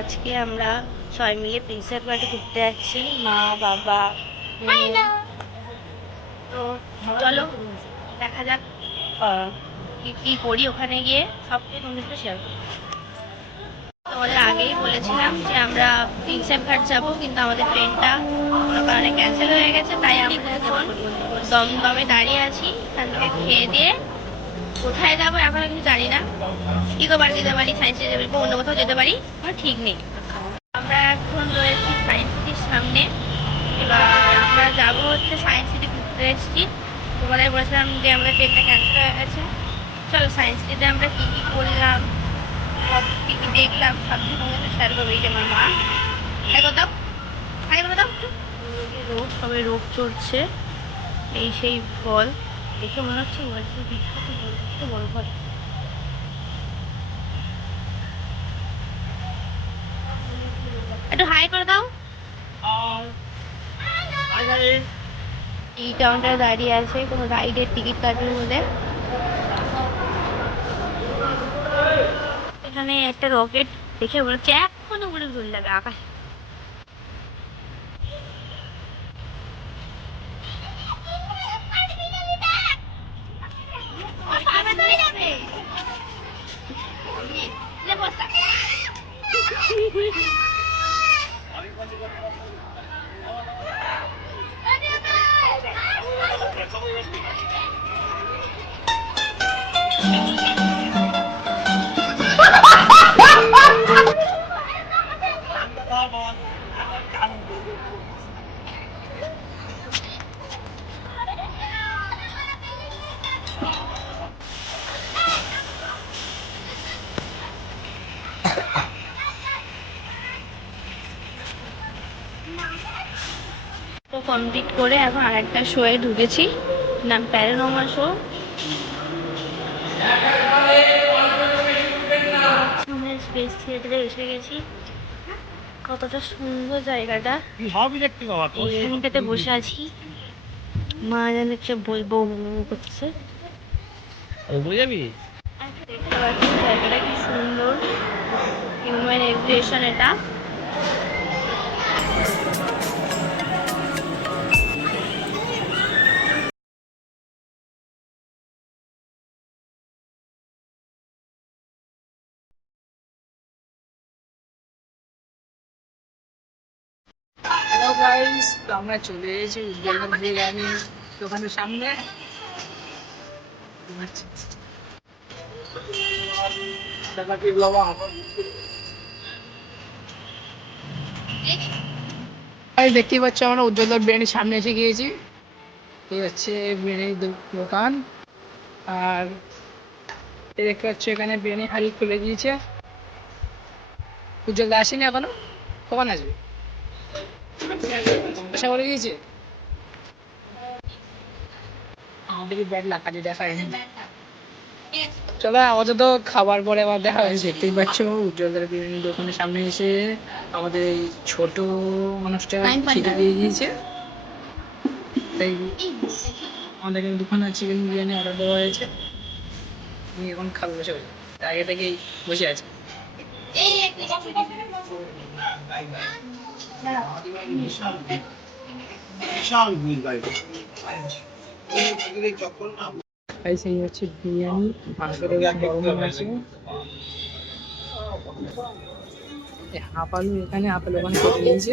আজকে আমরা সবাই মিলে প্রিন্সেপ ঘাটে ঘুরতে যাচ্ছি, মা বাবা। তো চলো দেখা যাক কি কি করি ওখানে গিয়ে, সব কিছু তোমাদের সাথে শেয়ার করবো। তোমাদের আগেই বলেছিলাম যে আমরা প্রিন্সেপ ঘাট যাবো, কিন্তু আমাদের ট্রেনটা কোনো কারণে ক্যান্সেল হয়ে গেছে, তাই আমরা এখন দমদমে দাঁড়িয়ে আছি। এখান থেকে খেয়ে দিয়ে কোথায় যাবো এখনো কিছু জানি না। ইকো পার্ক যেতে পারি, সায়েন্স সিটি যেতে পারি, অন্য কোথাও যেতে পারি, আমার ঠিক নেই। আমরা এখন রয়েছি সায়েন্স সিটির সামনে। এবার আমরা যাবো হচ্ছে সায়েন্স সিটি ঘুরতে এসেছি। তোমাদের বলেছিলাম যে আমাদের ট্রেনটা ক্যান্সেল হয়ে গেছে। চলো সায়েন্স সিটিতে আমরা কী কী করলাম, সব কী কী দেখলাম, সব কিছু তোমাদের শেয়ার করবো। এই যে আমার মা, হাই করে দাও, হাই করে দাও। রোদ, সবে রোদ চড়ছে। এই সেই ফল দেখে মনে হচ্ছে ওয়ার্ল্ডের বিখ্যাত বড় ফল। একটু হাই করে দাও। এই টাউনটা দাঁড়িয়ে আছে কোনো রাইডের টিকিট কাটার মধ্যে। এখানে একটা রকেট দেখে মনে হচ্ছে এখনো মনে দূর যাবে আকাশে। তো কমপ্লিট করে এখন আরেকটা শোয়ে ঢুকেছি, নাম প্যারানর্মাল শো। আমরা স্পেস থিয়েটারে এসে গেছি। কতটা সুন্দর জায়গাটা, এখানটাতে বসে আছি। মা যেন একটা বলবো করছে। দেখতে পাচ্ছি জায়গাটা কি সুন্দর, হিউম্যান এভিয়েশন এটা। হ্যালো গাইস, তো আমরা চলে এসেছি উজ্জ্বল বিরিয়ানি দোকানের সামনে। দেখতেই পাচ্ছ আমরা উজ্জ্বল বিরিয়ানির সামনে এসে গিয়েছি। এই হচ্ছে বিরিয়ানির দোকান। আর দেখতে পাচ্ছ এখানে বিরিয়ানি হাড়ি খুলে দিয়েছে। উজ্জ্বল আসেনি এখনো, কখন আসবে? আশা করে গিয়েছে। আমাদের ব্যাড লাগ কাজে দেখা হয়নি। চলো আমাদের তো খাবার পরে আবার দেখা হয়েছে। দেখতেই পাচ্ছ উজ্জ্বলের বিরিয়ানি দোকানের সামনে এসে আমাদের এই ছোট মানুষটা খিদে দিয়ে দিয়েছে, তাই আমাদের এখানে দোকানে চিকেন বিরিয়ানি অর্ডার দেওয়া হয়েছে। আমি এখন খাবো বসে বসে, আগে থেকেই বসে আছে। সেই হচ্ছে বিরিয়ানি, মাংসটা গরম আছে। হাফ আলু এখানে, হাফ আলু ওখানে কেটে নিয়েছে।